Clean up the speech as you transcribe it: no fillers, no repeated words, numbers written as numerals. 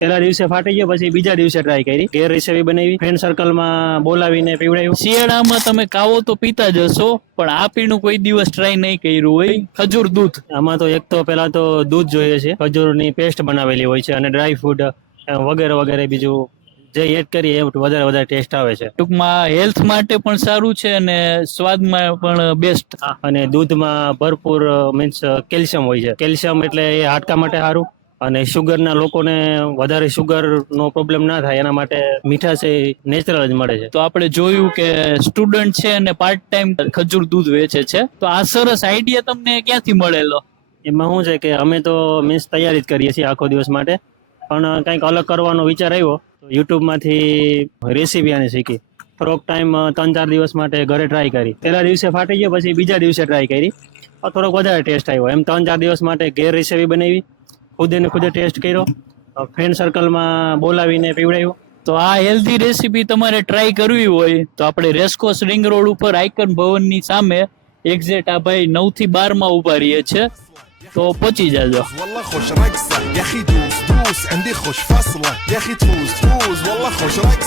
પેલા દિવસે ફાટી ગયો, પછી બીજા દિવસે ટ્રાય કરી, ઘેર રેસીપી બનાવી, ફ્રેન્ડ સર્કલમાં બોલાવીને પીવડાવ્યું. શિયાળામાં તમે કાવો તો પીતા જ હશો, પણ આ પીણું કોઈ દિવસ ટ્રાય નહીં કર્યું હોય, ખજૂર દૂધ. આમાં તો એક તો પેલા તો દૂધ જોઈએ છે, ખજૂરની પેસ્ટ બનાવેલી હોય છે, અને ડ્રાય ફ્રૂટ વગેરે વગેરે બીજું જે એડ કરીએ એ વધારે ટેસ્ટ આવે છે. ટૂંકમાં હેલ્થ માટે પણ સારું છે અને સ્વાદમાં પણ બેસ્ટ. અને દૂધમાં ભરપૂર મીન્સ કેલ્શિયમ હોય છે. કેલ્શિયમ એટલે એ હાડકા માટે સારું, અને શુગરના લોકોને વધારે શુગરનો પ્રોબ્લેમ ના થાય એના માટે મીઠાશ એ નેચરલ જ મળે છે. તો આપણે જોયું કે સ્ટુડન્ટ છે અને પાર્ટ ટાઈમ ખજૂર દૂધ વેચે છે, તો આ સરસ આઈડિયા તમને ક્યાંથી મળેલો? એમાં શું છે કે અમે તો મીન્સ તૈયારી જ કરીએ છીએ આખો દિવસ માટે, પણ કંઈક અલગ કરવાનો વિચાર આવ્યો તો યુટ્યુબમાંથી રેસીપી આની શીખી. થોડોક ટાઈમ 3-4 દિવસ માટે ઘરે ટ્રાય કરી. પહેલા દિવસે ફાટી ગયો, પછી બીજા દિવસે ટ્રાય કરી, થોડોક વધારે ટેસ્ટ આવ્યો. એમ 3-4 દિવસ માટે ઘેર રેસીપી બનાવી, ખુદે ટેસ્ટ કર્યો, ફ્રેન્ડ સર્કલમાં બોલાવીને પીવડાવ્યું. તો આ હેલ્ધી રેસીપી તમારે ટ્રાય કરવી હોય તો આપણે રેસકોર્સ રિંગ રોડ ઉપર આઇકન ભવનની સામે એક્ઝેક્ટ આ ભાઈ 9 થી 12 માં ઉભા રહીએ છે, તો પહોંચી જાજો. والله خوش رقصة يا اخي دوس دوس عندي خوش فصلة يا اخي تفوز تفوز والله خوش رقصة